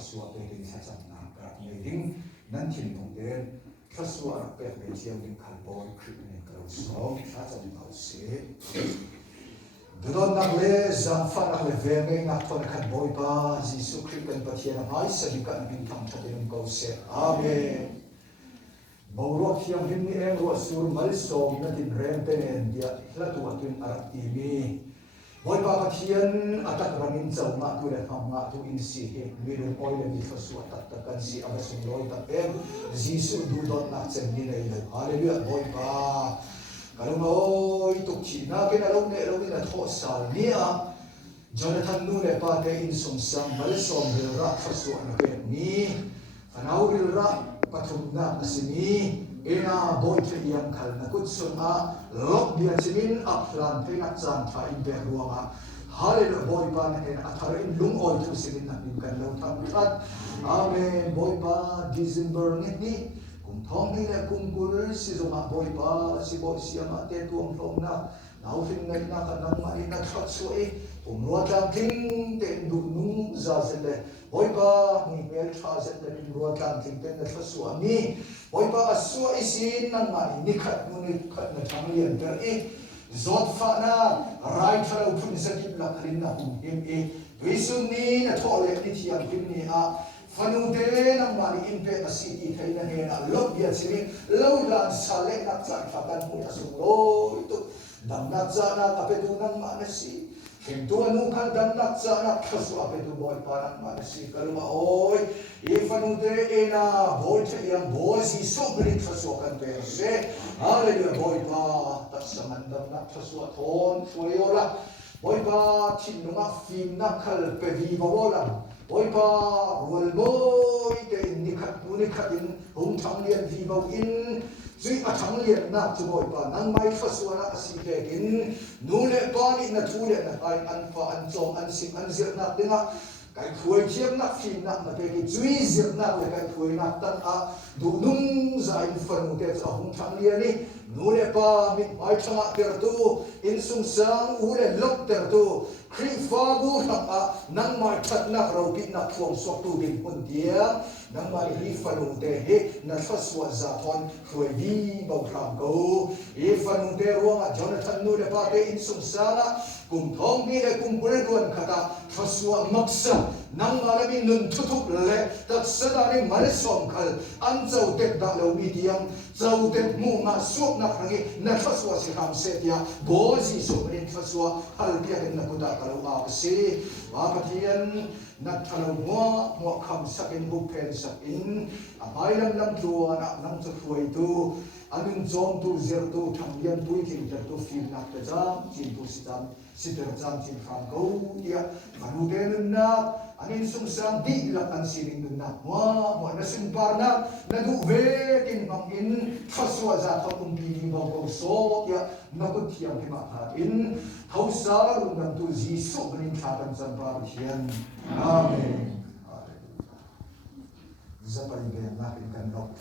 thasua pe ding sa cham na ka nei ding nan thin thong den thasua pe pe chiang ding khal boy khri ne ka so sa cham na se Dudon nak le zamfa nak le venge nak ton kan boy pa Jesu Christ kan pathian hai sabikan bin thang thatin ko se amen Bawro thiam hin ni eng ro sur mal som na tin rem te nen dia hlatu atun arak imi boy pa pathian atak ramin chau ma tu le pham ma tu in si he mirum oil ni fasu atak kan si abasung loi ta em Jesu dudon nak chen ni nei le hallelujah boy pa Kalung oi tuk chi na ke na long ne long na tho sal nia Jonathan nu le pa te in sum sam mal som bil ra fasu an pe ni anau bil ra pathum na asini ena boy te yang khal na kut sun a lok dia chimin aplan te na chan tha in be ruanga hallelujah boy pa na en athar in lung oi tu simin na nim kan lo tham that amen boy pa December ni Thong ni le kungkul si zoma boy pa si boy si ama te tuang thong na nau fin ngai na ka nang mai na thot so e umwa tang ting te du nu za zen le boy pa ni mel tha zen le umwa tang ting te na thot so ami boy pa asu e sin nang mai ni khat nu ni khat na thang lian ter e zot fa na rai thalo phun sakip la kharin na hum em e Yesu ni na thole ni thiam kim ni a Fanute nang mari impe asiti thai na he na lok dia chini lo lan sale nak chan thakan mu asung lo itu dam nak chana kapetu nang manasi Kento anu kan dam nak chana khasu apetu boy panak manasi kaluma oi e fanute ena boy che yang boy si so bri khasu kan perse hallelujah boy pa tak samandam nak khasu thon foyola boy pa thinunga fim na khal pe vi bawola Boy pa wal boy te ni khat in hung thang lian vi bau in zui a thang lian na chu boy pa nang mai faswana asi te kin nu le pa ni na thu le na ai an fa an chom an sim an zir na dinga kai khuai chiam na fin na ma te ki zui zir na le kai khuai na tan a du nung za in fan te cha hung thang lian ni nu le pa mi mai changa ter tu in sung sang u le lok ter tu Kri fagu haka nang mai that nak rawpit nak thuang sok tu din pun dia nang mai hi fanung te he na thaswa za thon khoi vi bau tham ko e fanung te ruanga Jonathan nu le pa te in sung sanga kum thong ni le kum pure duan khata thaswa maksa nang marami nun thuthuk le tak sadani mare som khal an chau tek da lo mi tiang chau tek mu nga sok nak rangi na thaswa si ham se tia bo ji so rin thaswa hal pia na kuda kalau si wapatian nak kalau mo kham sakin bupen sakin abai lam tua nak nang tu itu anun jom tu zer tu thamian tu king tu film nak jam chin tu sidar jam chin fam go dia manuden na anin sungsang di lakan siling na mo na simpar na du ve kin bangin thaswa za tha pili bang ko so ya nakut thiam hima ha in hausa rung tu Jesu berin thatan sambar hian amen Zapai be nak ikan nok